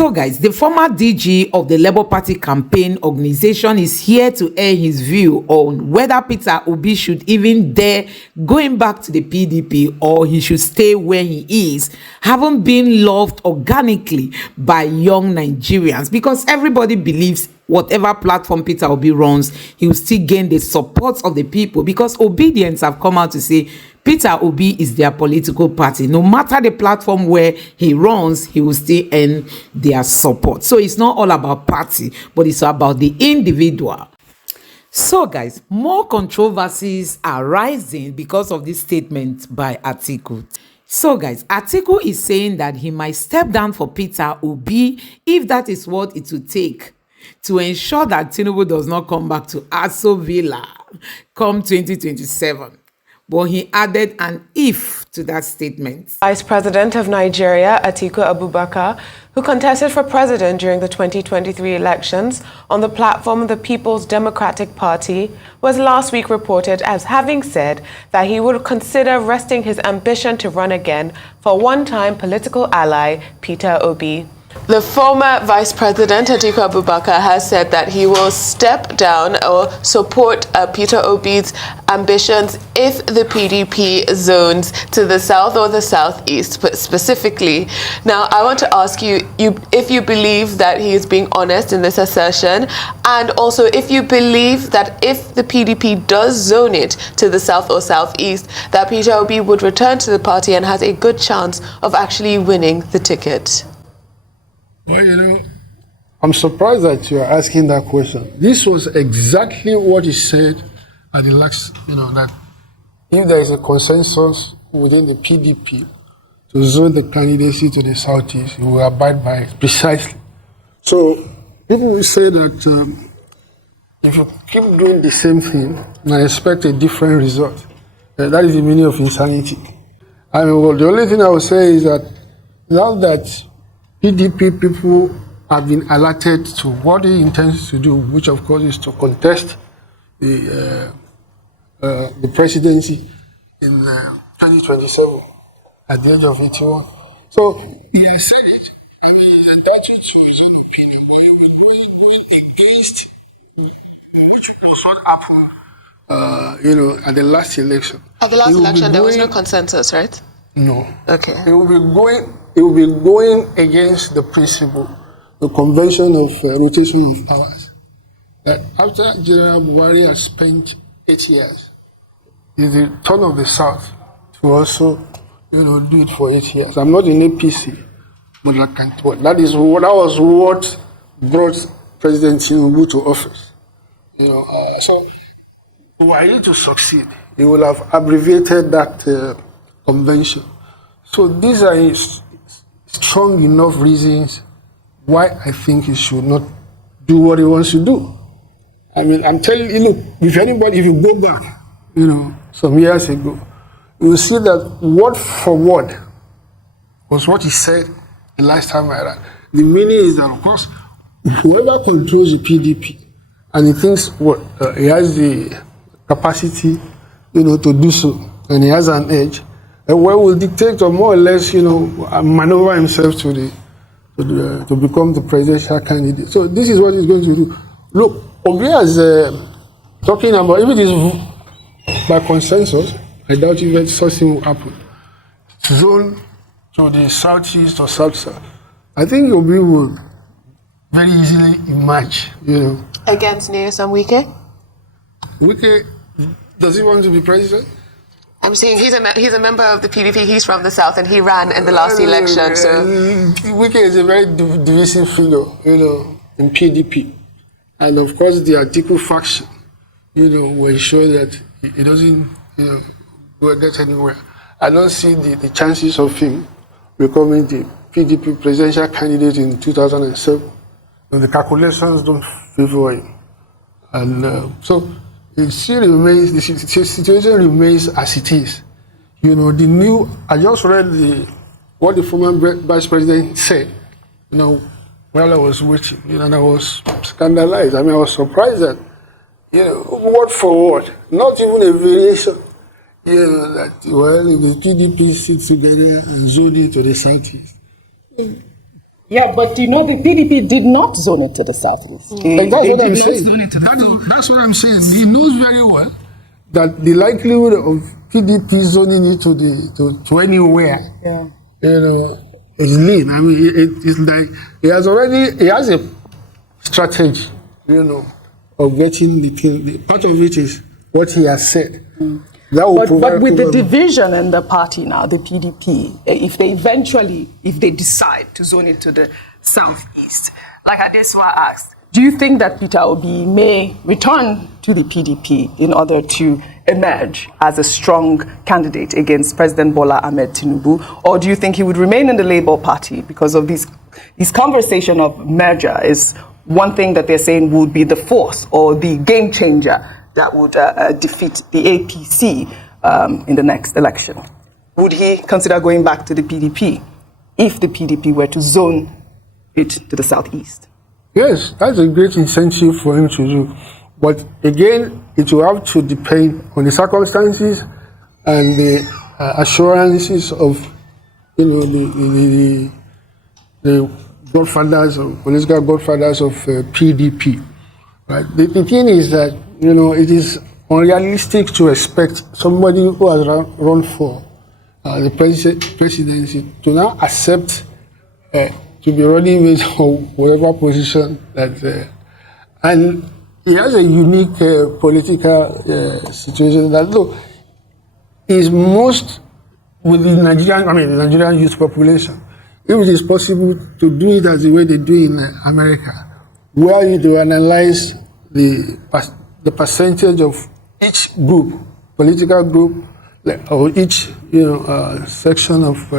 So guys, the former DG of the Labour Party campaign organization is here to air his view on whether Peter Obi should even dare going back to the PDP or he should stay where he is, having been loved organically by young Nigerians, because everybody believes whatever platform Peter Obi runs, he will still gain the support of the people, because obedience have come out to say Peter Obi is their political party. No matter the platform where he runs, he will still earn their support. So it's not all about party, but it's about the individual. So guys, more controversies are rising because of this statement by Atiku. So guys, Atiku is saying that he might step down for Peter Obi if that is what it will take to ensure that Tinubu does not come back to Aso Villa come 2027. But he added an if to that statement. Vice President of Nigeria, Atiku Abubakar, who contested for president during the 2023 elections on the platform of the People's Democratic Party, was last week reported as having said that he would consider resting his ambition to run again for one-time political ally Peter Obi. The former Vice President, Atiku Abubakar, has said that he will step down or support Peter Obi's ambitions if the PDP zones to the south or the southeast, but specifically. Now, I want to ask you if you believe that he is being honest in this assertion, and also if you believe that if the PDP does zone it to the south or southeast, that Peter Obi would return to the party and has a good chance of actually winning the ticket. Well, I'm surprised that you're asking that question. This was exactly what he said at the last, that if there is a consensus within the PDP to zone the candidacy to the southeast, he will abide by it precisely. So people will say that if you keep doing the same thing and expect a different result, that is the meaning of insanity. I mean, well, the only thing I will say is that now that PDP people have been alerted to what he intends to do, which of course is to contest the presidency in 2027 at the age of 81. So he has said it. I mean, he's entitled to his own opinion, but he will be going against which was what happened, at the last election. At the last election, there was no consensus, right? No. Okay. It will be going against the principle, the convention of rotation of powers. That after General Buhari has spent 8 years, it's the turn of the South to also, do it for 8 years. I'm not in APC, but that was what brought President Tinubu to office. So were he to succeed, he will have abbreviated that convention. So these are strong enough reasons why I think he should not do what he wants to do. I mean, I'm telling you, look, if you go back, some years ago, you will see that word for word was what he said the last time I ran. The meaning is that, of course, whoever controls the PDP and he thinks he has the capacity, to do so, and he has an edge, will dictate or more or less, maneuver himself to become the presidential candidate. So this is what he's going to do. Look, Obi is talking about, if it is by consensus, I doubt if such thing will happen, zone to the southeast or south-south. I think Obi will very easily emerge, Against Nyesom Wike? Wike, does he want to be president? I'm saying he's a member of the PDP. He's from the south, and he ran in the last election. So Wike is a very divisive figure, in PDP, and of course the Atiku faction, will ensure that he doesn't, get anywhere. I don't see the chances of him becoming the PDP presidential candidate in 2007. And the calculations don't favor him, and so. The situation remains as it is. I just read what the former vice president said, while I was waiting, and I was scandalized. I mean, I was surprised that, word for word, not even a variation, that, if the PDP sits together and zone it to the southeast. Yeah, but the PDP did not zone it to the southeast. That's what I'm saying. That's what I'm saying. He knows very well that the likelihood of PDP zoning it to anywhere, is lean. I mean, it's like he has a strategy, of getting the thing. Part of it is what he has said. But with the division in the party now, the PDP, if they decide to zone it to the southeast, like Adeswa asked, do you think that Peter Obi may return to the PDP in order to emerge as a strong candidate against President Bola Ahmed Tinubu? Or do you think he would remain in the Labour Party because of this conversation of merger is one thing that they're saying would be the force or the game changer that would defeat the APC in the next election? Would he consider going back to the PDP if the PDP were to zone it to the southeast? Yes, that's a great incentive for him to do. But again, it will have to depend on the circumstances and the assurances of, the godfathers, or political godfathers of PDP. Right? The thing is that, it is unrealistic to expect somebody who has run for the presidency to now accept to be running with whatever position that, and he has a unique political situation that, look, is most with the Nigerian youth population. If it is possible to do it as the way they do in America, where you analyze the percentage of each group, political group, or each section of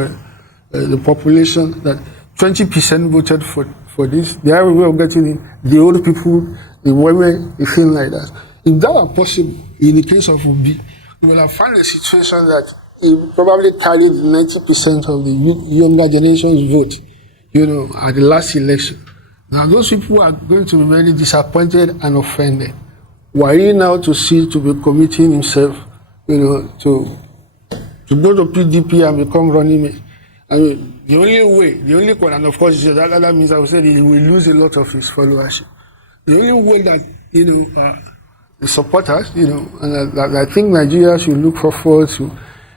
the population, that 20% voted for this. They have a way of getting in. The old people, the women, the thing like that. If that were possible, in the case of Obi, you will have found a situation that he probably carried 90% of the younger generation's vote, at the last election. Now those people are going to be very disappointed and offended. Were he now to be committing himself, to go to PDP and become running mate? I mean, the only one, and of course that means I would say he will lose a lot of his followership. The only way that, the supporters, and that I think Nigeria should look forward to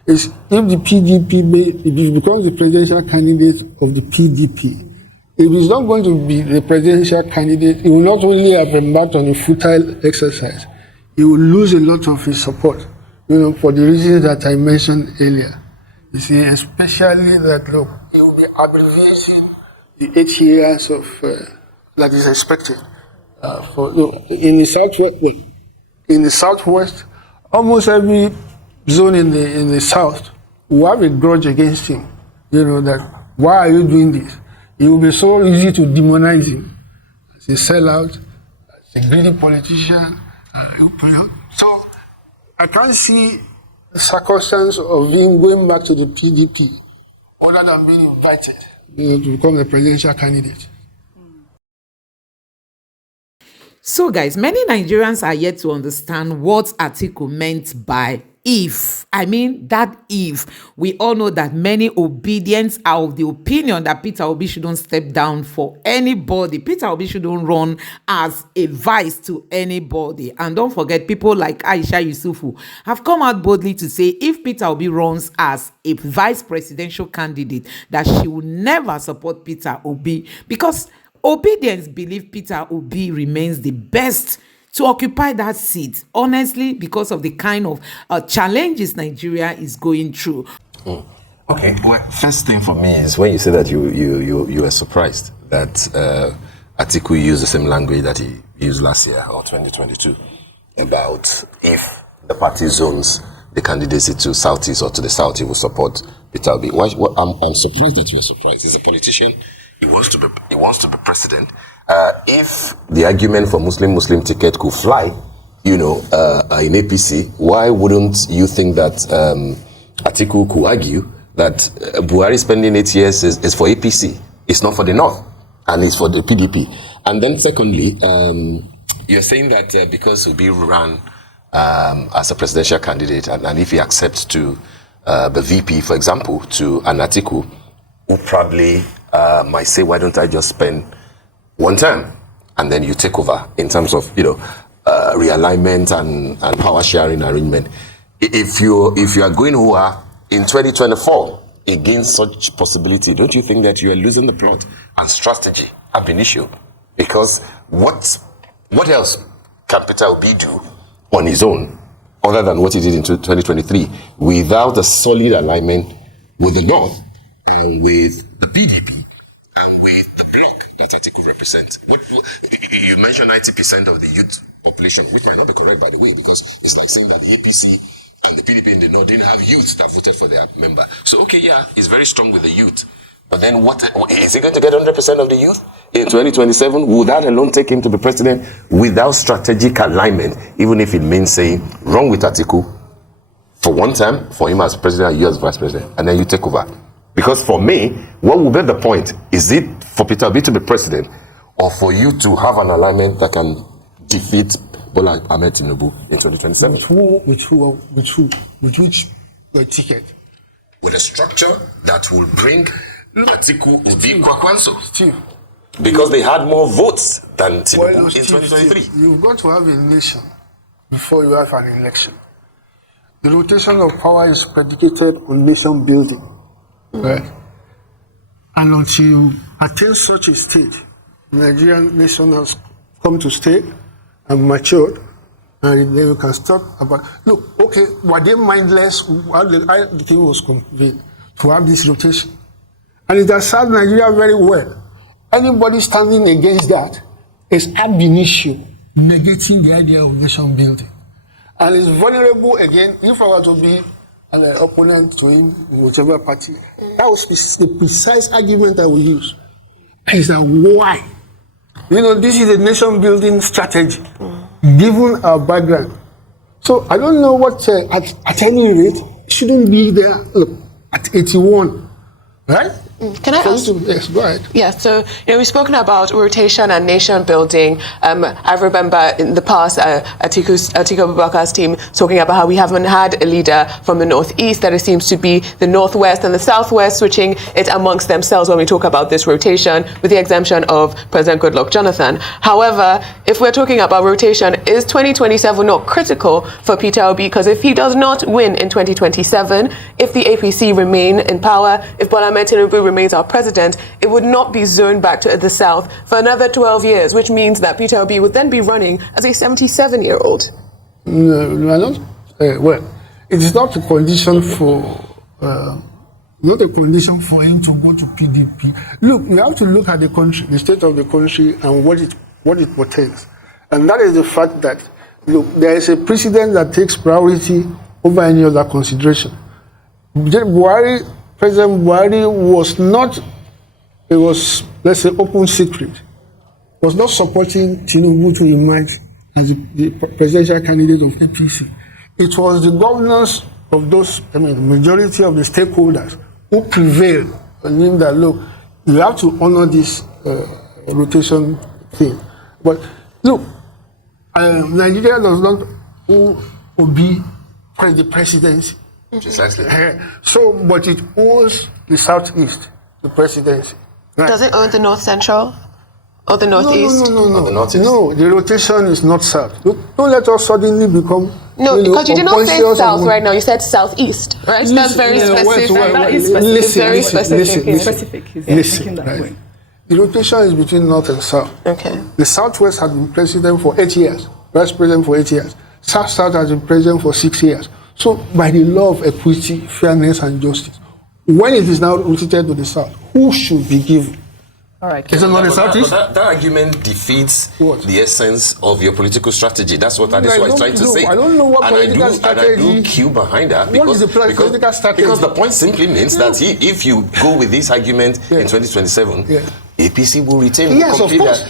is if the PDP, if he becomes the presidential candidate of the PDP, if he's not going to be the presidential candidate, he will not only have embarked on a futile exercise, he will lose a lot of his support, for the reasons that I mentioned earlier. You see, especially that, look, he will be abbreviating the 8 years of that is expected. In the southwest, almost every zone in the south will have a grudge against him. That why are you doing this? It will be so easy to demonize him as a sellout, as a greedy politician. So I can't see the circumstance of him going back to the PDP other than being invited to become the presidential candidate. So guys, many Nigerians are yet to understand what Atiku meant by if. I mean, that if. We all know that many Obedients are of the opinion that Peter Obi shouldn't step down for anybody. Peter Obi shouldn't run as a vice to anybody. And don't forget, people like Aisha Yusufu have come out boldly to say if Peter Obi runs as a vice presidential candidate, that she will never support Peter Obi because Obedience believe Peter Obi remains the best to occupy that seat, honestly, because of the kind of challenges Nigeria is going through. Okay, well, first thing for me is when you say that you were surprised that Atiku used the same language that he used last year or 2022 about if the party zones the candidacy to Southeast or to the South, he will support Peter Obi. I'm surprised that you were surprised. He's a politician. He wants to be president. If the argument for Muslim ticket could fly, in APC, why wouldn't you think that Atiku could argue that Buhari spending 8 years is for APC? It's not for the North, and it's for the PDP. And then secondly, you're saying that because Obi ran as a presidential candidate, and if he accepts to the VP, for example, to an Atiku, who probably might say, why don't I just spend one term and then you take over in terms of, realignment and power sharing arrangement. If you are going in 2024 against such possibility, don't you think that you are losing the plot and strategy ab initio? Because what else can Peter Obi do on his own other than what he did in 2023 without a solid alignment with the North and with the PDP and with the bloc that Atiku represents? You mentioned 90% of the youth population, which might not be correct, by the way, because it's like saying that APC and the PDP in the North didn't have youth that voted for their member. So, okay, yeah, he's very strong with the youth. But then is he going to get 100% of the youth in 2027? Will that alone take him to be president without strategic alignment, even if it means saying, wrong with Atiku for one term, for him as president and you as vice president, and then you take over? Because for me, what will be the point? Is it for Peter Obi to be president or for you to have an alignment that can defeat Bola Ahmed Tinubu in 2027? With which ticket? With a structure that will bring Atiku Obi Kwakwanso. Because they had more votes than Tinubu in 2023. You've got to have a nation before you have an election. The rotation of power is predicated on nation building. Right? And until you attain such a state, the Nigerian nation has come to stay and matured, and then you can start about, look, okay, were they mindless how the thing was conveyed to have this rotation? And it has served Nigeria very well. Anybody standing against that is ab initio negating the idea of nation building. And it's vulnerable again. If I were to be an opponent to him in whichever party, that was the precise argument I will use. Is that why? This is a nation building strategy, given our background. So I don't know what, at any rate, shouldn't be there. Look, at 81, right? Can I ask? Yes, go ahead. Yeah, so we've spoken about rotation and nation building. I remember in the past, Atiku Abubakar's team talking about how we haven't had a leader from the northeast, that it seems to be the northwest and the southwest switching it amongst themselves when we talk about this rotation, with the exemption of President Goodluck Jonathan. However, if we're talking about rotation, is 2027 not critical for Peter Obi? Because if he does not win in 2027, if the APC remain in power, if Bola Ahmed Tinubu remains our president, it would not be zoned back to the south for another 12 years, which means that Peter Obi would then be running as a 77-year-old. No, I don't. Well, it is not a condition for him to go to PDP. Look, you have to look at the country, the state of the country, and what it portends, and that is the fact that there is a precedent that takes priority over any other consideration. President Buhari was not, it was, let's say, open secret, was not supporting Tinubu to emerge as the presidential candidate of APC. It was the governance of the majority of the stakeholders who prevailed on him that, look, you have to honor this rotation thing. But look, Nigeria does not obey the presidency. Precisely. But it owns the southeast, the presidency. Right? Does it own the north central or the northeast? No, the rotation is not south. Don't let us suddenly become. No, because you did not say south right now. You said southeast, right? That's very specific. Listen. Right? The rotation is between north and south. Okay. The southwest has been president for 8 years, vice president for 8 years. South has been president for 6 years. So, by the law of equity, fairness, and justice, when it is now rotated to the south, who should be given? All right. Is it not the southeast? That argument defeats the essence of your political strategy. That's what that is trying to say. I don't know what political strategy. And I do queue behind that. What is the political strategy? Because the point simply means that if you go with this argument in 2027, APC will retain. Yes, of course.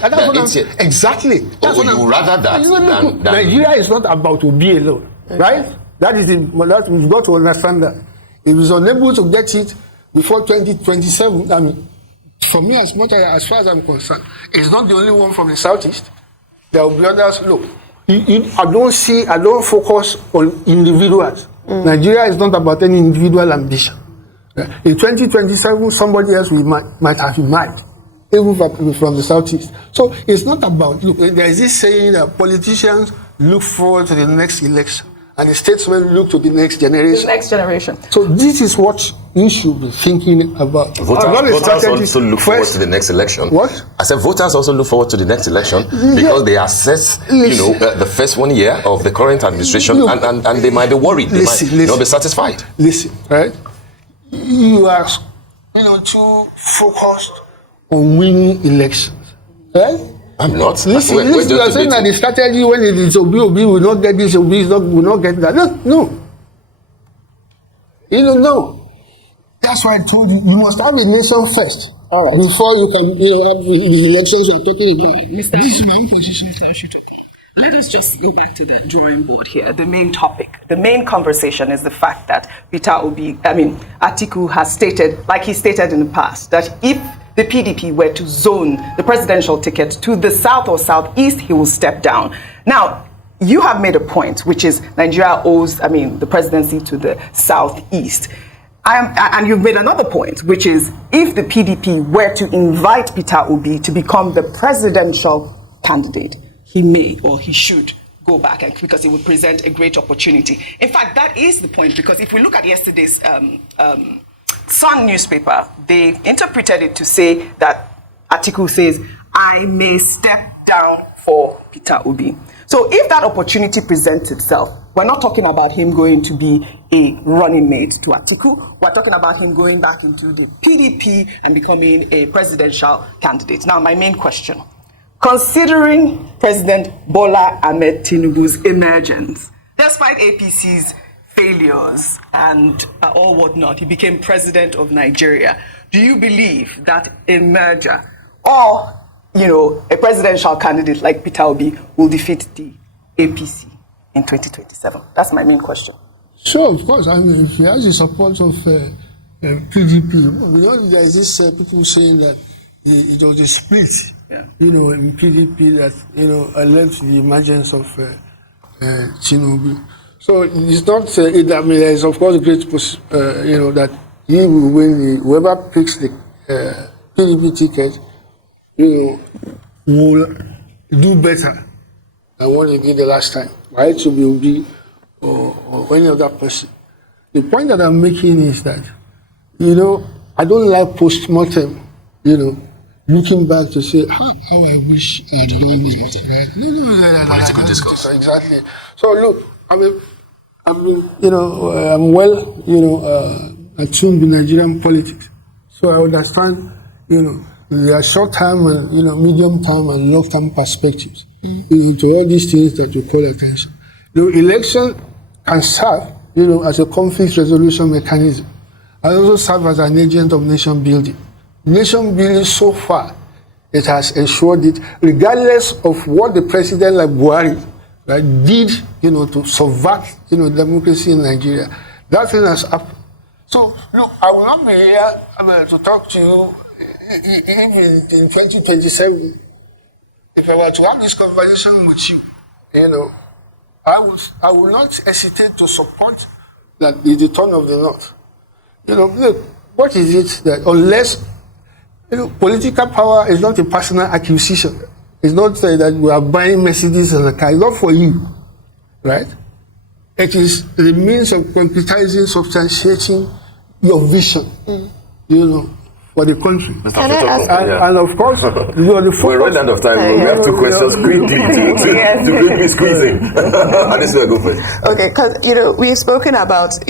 Exactly. Or would you rather that than Nigeria is not about to be alone, right? That we've got to understand that. If he's unable to get it before 2027, for me, as far as I'm concerned, it's not the only one from the southeast. There will be others. Look, I don't focus on individuals. Nigeria is not about any individual ambition. In 2027, somebody else might have emerged, even from the southeast. So it's not about, look, there is this saying that politicians look forward to the next election and the statesmen look to the next generation. The next generation. So this is what you should be thinking about. Voters also look forward to the next election. What? I said voters also look forward to the next election because they assess, the first 1 year of the current administration, and they might be worried. They might not be satisfied. Listen, right? You are, too focused on winning elections, right? I'm not. Listen, you are saying that the strategy when it is Obi will not get this, Obi will not get that. No. You don't know. That's why I told you, you must have a nation first. All right. Before you can, have the elections you're talking about. This is my own position. Let us just go back to the drawing board here. The main topic, the main conversation is the fact that Atiku has stated, like he stated in the past, that if the PDP were to zone the presidential ticket to the south or southeast, he will step down. Now, you have made a point, which is Nigeria owes, the presidency to the southeast. And you've made another point, which is if the PDP were to invite Peter Obi to become the presidential candidate, he may or he should go back because it would present a great opportunity. In fact, that is the point, because if we look at yesterday's Sun newspaper, they interpreted it to say that Atiku says, I may step down for Peter Obi. So if that opportunity presents itself, we're not talking about him going to be a running mate to Atiku. We're talking about him going back into the PDP and becoming a presidential candidate. Now, my main question, considering President Bola Ahmed Tinubu's emergence, despite APC's failures and all whatnot, he became president of Nigeria. Do you believe that a merger or, a presidential candidate like Peter Obi will defeat the APC in 2027? That's my main question. Sure, of course. If he has the support of PDP, there is this people saying that it was a split, in PDP that, led to the emergence of Tinubu. So it's not, there is of course a great that he will win, whoever picks the PDP ticket, will do better than what he did the last time, right? So will be or any other person. The point that I'm making is that, I don't like post-mortem, looking back to say, how I wish I had done it, right? No, political discourse. Exactly. So look, I'm well, attuned to Nigerian politics. So I understand, there are short-term and, medium-term and long-term perspectives to all these things that you call attention. The election can serve, as a conflict resolution mechanism, and also serve as an agent of nation building. Nation building so far, it has ensured it, regardless of what the president like Buhari did, to subvert, democracy in Nigeria. That thing has happened. So, look, I will not be here to talk to you in 2027. If I were to have this conversation with you, I will not hesitate to support that the turn of the North. Look, what is it that unless, political power is not a personal acquisition. It's not that we are buying Mercedes and a car. It's not for you, right? It is the means of concretizing, substantiating your vision, for the country. And of course, we're running out of time. We have two questions quickly to bring me squeezing. This is a good point. Okay, because you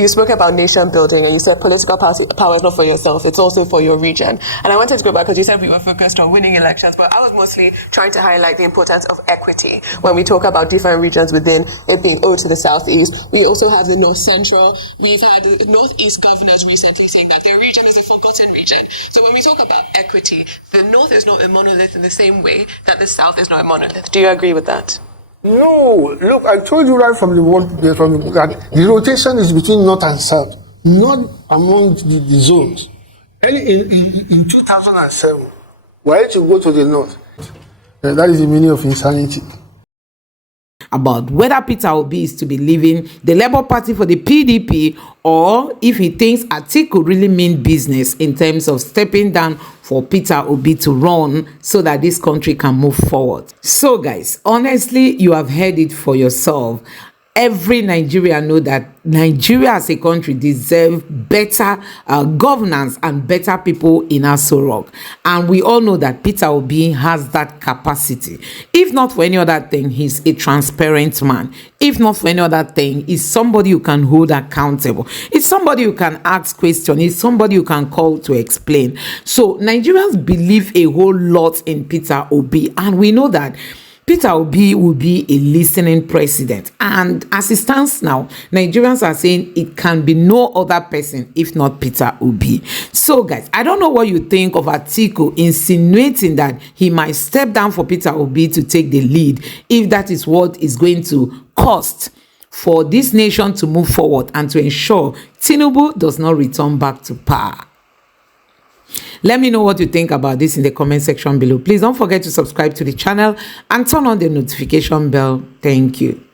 spoke about nation building, and you said political power is not for yourself; it's also for your region. And I wanted to go back because you said we were focused on winning elections, but I was mostly trying to highlight the importance of equity when we talk about different regions within it being owed to the southeast. We also have the north central. We've had the northeast governors recently saying that their region is a forgotten region. So when we talk about equity, the North is not a monolith in the same way that the South is not a monolith. Do you agree with that? No. Look, I told you right from the that the rotation is between North and South, not among the zones. In 2007, why did you go to the North? That is the meaning of insanity. about whether Peter Obi is to be leaving the Labour Party for the PDP, or if he thinks Atiku really mean business in terms of stepping down for Peter Obi to run so that this country can move forward. So guys, honestly, you have heard it for yourself. Every Nigerian know that Nigeria as a country deserve better governance and better people in Aso Rock. And we all know that Peter Obi has that capacity. If not for any other thing, he's a transparent man. If not for any other thing, he's somebody you can hold accountable. It's somebody you can ask questions. It's somebody you can call to explain. So Nigerians believe a whole lot in Peter Obi. And we know that Peter Obi will be a listening president. And as it stands now, Nigerians are saying it can be no other person if not Peter Obi. So guys, I don't know what you think of Atiku insinuating that he might step down for Peter Obi to take the lead, if that is what is going to cost for this nation to move forward and to ensure Tinubu does not return back to power. Let me know what you think about this in the comment section below. Please don't forget to subscribe to the channel and turn on the notification bell. Thank you.